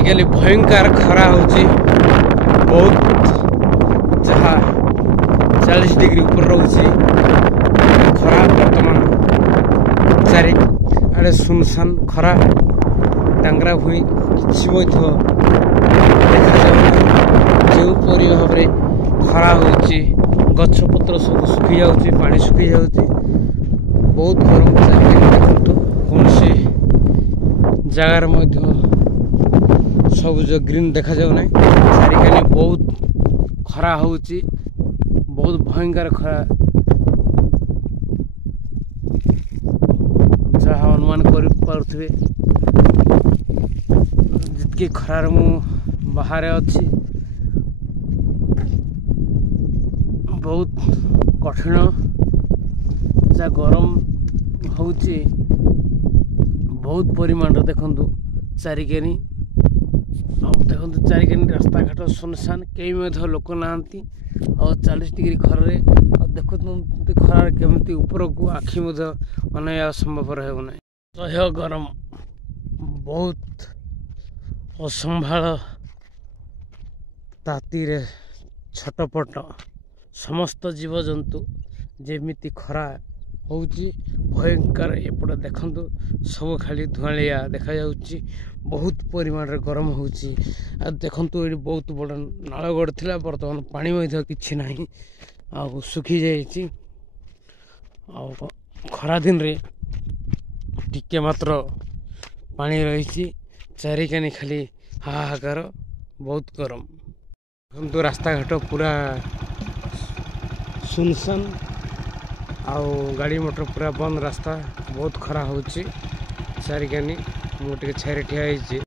आजिकल भयंकर खरा होची बहुत जहाँ 40 डिग्री ऊपर रोचे खरा बर्तमान चारि आड़े सुनसान खरा डांगरा भूमि किसी देखा जो परी भाव में खरा होची गछपत्र सब सुखी जाऊँगी पानी सुखी जाऊँगी बहुत गरम देखो कौन सी जगार सबुज ग्रीन देखा जाऊ ना चारिकानी बहुत खरा होची बहुत भयंकर खरा जहाँ अनुमान कर पारे जितकी खरार मु बाहर अच्छी बहुत कठिन जा गरम होची बहुत परिमाण देखु चारिकानी देखो चारिकानी रास्ता घाट सुनसान कई लोक ना 40 डिग्री खर देखु खरार केमती ऊपर को आखि अनया संभव होना सह्य गरम बहुत असंभाल ताती रे छटपट समस्त जीवजंतु जेमिति खरा होची भयंकर एपटे देखंतु सब खाली धुआलिया देखा जाउची बहुत परिमाण रे गरम होची आ देखंतु एडी बहुत बड़ नाळ गड थिला वर्तमान पानी मध्ये किछि नाही आ सुखी जाईची आ खरा दिन रे टिके मात्र पानी रहीची चारिकानी खाली हाहाकार बहुत गरम देखंतु रास्ता घाट पूरा सुनसान आउ गाड़ी मोटर पूरा बंद रास्ता बहुत खरा होची चारिकानी मु टिके छारे ठिया होईची।